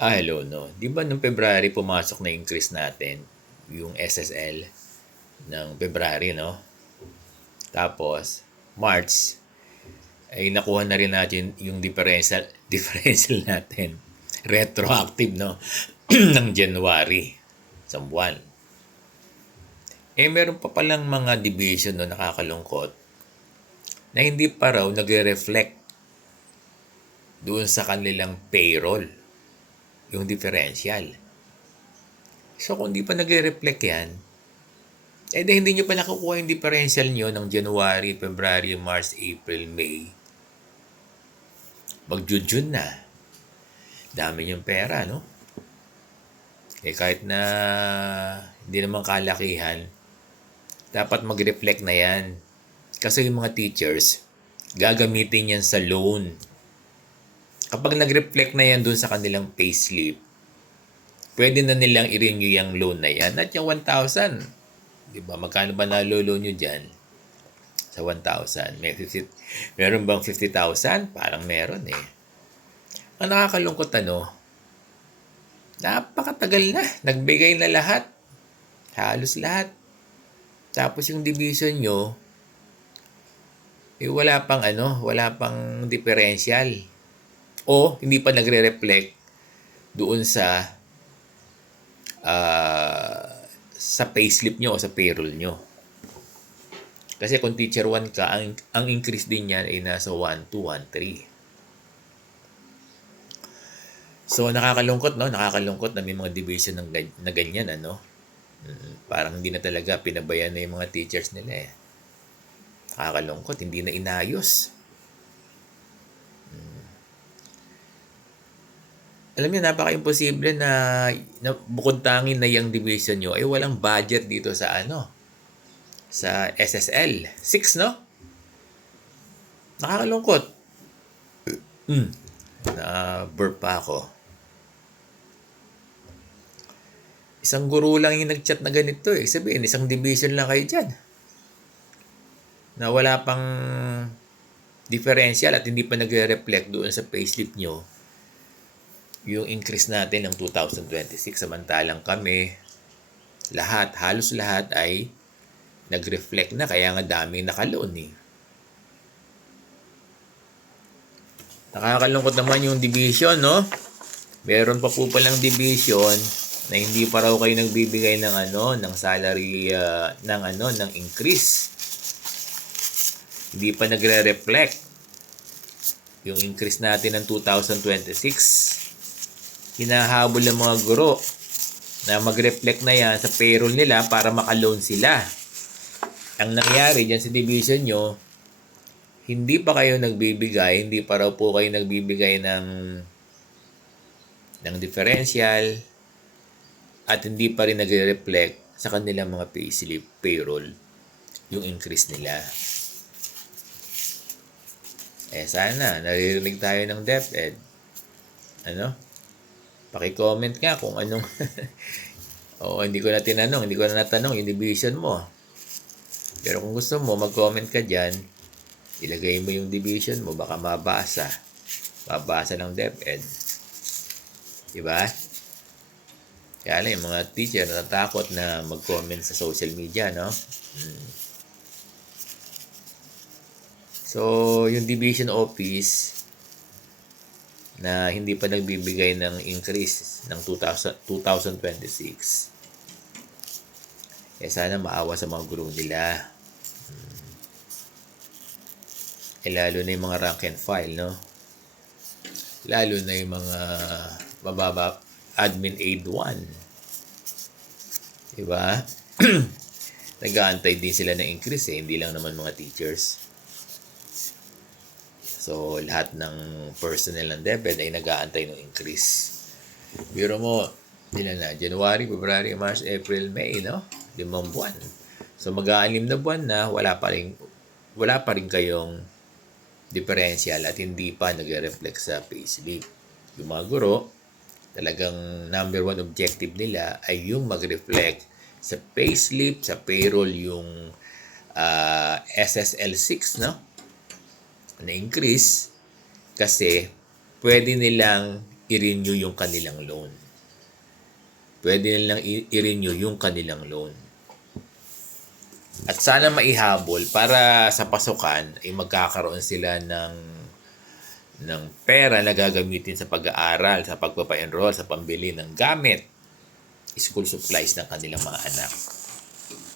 Hello, no. 'Di ba nung February pumasok na increase natin, yung SSL ng February, no? Tapos, March, ay nakuha na rin natin yung differential, differential natin. Retroactive, no? ng January. Isang buwan. Meron pa palang mga division no, nakakalungkot na hindi pa raw nagre-reflect doon sa kanilang payroll, yung differential. So kung di pa nagre-reflect yan, hindi nyo pa nakukuha yung differential nyo ng January, February, March, April, May. Mag-June na. Dami yung pera, no? Kahit na hindi naman kalakihan, dapat mag-reflect na yan. Kasi yung mga teachers, gagamitin yan sa loan. Kapag nag-reflect na yan dun sa kanilang payslip, pwede na nilang i-renew yung loan na yan. At yung 1,000, di ba? Magkano ba nalo-loan nyo dyan? Sa 1,000. Meron bang 50,000? Parang meron eh. Ang nakakalungkot napakatagal na. Nagbigay na lahat. Halos lahat. Tapos yung division nyo, wala pang differential. O hindi pa nagre-reflect doon sa payslip nyo o sa payroll nyo. Kasi kung teacher 1 ka, ang increase din yan ay nasa 1,2, 1,3. So nakakalungkot, no? Nakakalungkot na may mga division na ganyan, Parang hindi na talaga pinabayaan na yung mga teachers nila eh. Nakakalungkot, hindi na inayos. Alam niyo, napaka-imposible na bukod tangin na yung division nyo ay walang budget dito sa sa SSL. 6, no? Nakakalungkot. Na-burp pa ako. Isang guro lang yung nag-chat na ganito eh. Sabihin, isang division lang kayo dyan. Na wala pang differential at hindi pa nagre-reflect doon sa payslip nyo yung increase natin ng 2026. Samantalang kami, halos lahat ay nag-reflect na, kaya nga daming nakaloon eh. Nakakalungkot naman yung division, no? Meron pa po palang division na hindi pa raw kayo nagbibigay ng ng salary ng increase. Hindi pa nagre-reflect yung increase natin ng 2026. Hinahabol ng mga guro na mag-reflect na yan sa payroll nila para maka-loan sila. Ang nangyari dyan sa division nyo, hindi pa kayo nagbibigay, hindi pa raw po kayo nagbibigay ng differential at hindi pa rin nagre-reflect sa kanilang mga payslip, payroll, yung increase nila. Sana, naririnig tayo ng DepEd. Paki-comment nga kung anong hindi ko na natanong yung division mo. Pero kung gusto mo, mag-comment ka dyan, ilagay mo yung division mo, baka mabasa ng DepEd. Diba? Kaya lang, yung mga teacher natatakot na mag-comment sa social media, no? So, yung division office na hindi pa nagbibigay ng increase ng 2026. Sana maawa sa mga guro nila. Lalo na yung mga rank and file, no? Lalo na yung mga mababa admin aid 1. Diba? Nag-aantay din sila ng increase hindi lang naman mga teachers. So, lahat ng personnel ng DepEd ay nag-aantay ng increase. Biro mo, January, February, March, April, May, no? 5 buwan. So, mag-6 na buwan na, wala pa rin kayong differential at hindi pa nagre-reflect sa payslip. Yung mga guro, talagang number 1 objective nila ay yung mag-reflect sa payslip, sa payroll, yung SSL 6, no? Na increase kasi pwede nilang i-renew yung kanilang loan. Pwede nilang i-renew yung kanilang loan. At sana maihabol para sa pasukan ay magkakaroon sila ng pera na gagamitin sa pag-aaral, sa pagpapa-enroll, sa pambili ng gamit, school supplies ng kanilang mga anak.